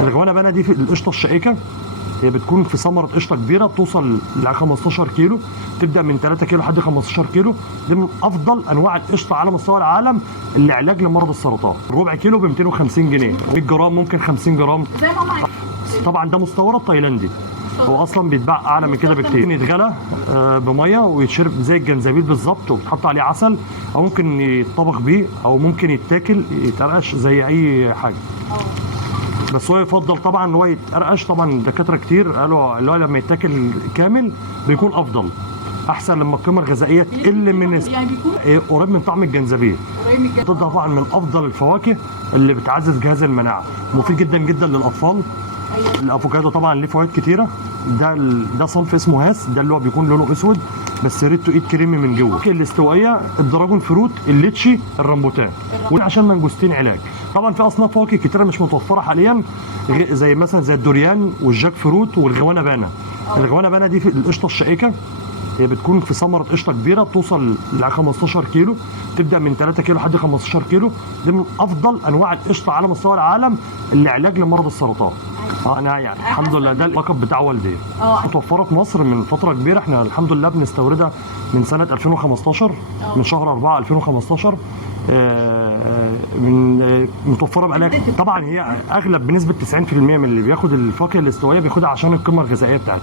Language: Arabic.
الغوانه دي في القشطه الشائكه، هي بتكون في ثمره قشطه كبيره بتوصل ل 15 كيلو، تبدا من 3 كيلو لحد 15 كيلو. دي من افضل انواع القشطه على مستوى العالم اللي علاج لمرض السرطان. ربع كيلو ب 250 جنيه، 100 جرام ممكن 50 جرام. طبعا ده مستورد تايلاندي، هو اصلا بيتباع اعلى من كده بكتير. يتغلى بميه ويتشرب زي الجنزبيل بالظبط، وبتحط عليه عسل، او ممكن يتطبخ بيه، او ممكن يتاكل يترقش زي اي حاجه. بس هو يفضل طبعا ان هو يتقرقش. طبعا دكاتره كتير قالوا اللي هو لما يتاكل كامل بيكون افضل، احسن لما القيمه الغذائيه تقل من يعني بيكون قريب من طعم الجنزبيل. ده طبعا من افضل الفواكه اللي بتعزز جهاز المناعه، مفيد جدا جدا للاطفال. الافوكادو طبعا ليه فوائد كتيره. ده صنف اسمه هاس، ده اللي هو بيكون لونه اسود بس ريحته ايد كريمي من جوه. الاستوائيه الدراجون فروت، الليتشي، الرامبوتان، وعشان منجوستين علاج. طبعا في اصناف فواكه كتيره مش متوفره حاليا، زي مثلا زي الدوريان والجاك فروت والغوانه بانا. الغوانه بانا دي في القشطه الشائكه، هي بتكون في ثمره قشطه كبيره بتوصل ل 15 كيلو، تبدا من 3 كيلو لحد 15 كيلو. دي من افضل انواع القشطه على مستوى العالم اللي علاج لمرض السرطان. انا يعني الحمد لله ده اللقب بتاع والدي. متوفره في مصر من فتره كبيره، احنا الحمد لله بنستوردها من سنه 2015، من شهر 4 2015. من متوفره بقالها. طبعا هي اغلب بنسبه 90% من اللي بياخد الفاكهه الاستوائيه بياخدها عشان القيمه الغذائيه بتاعتها.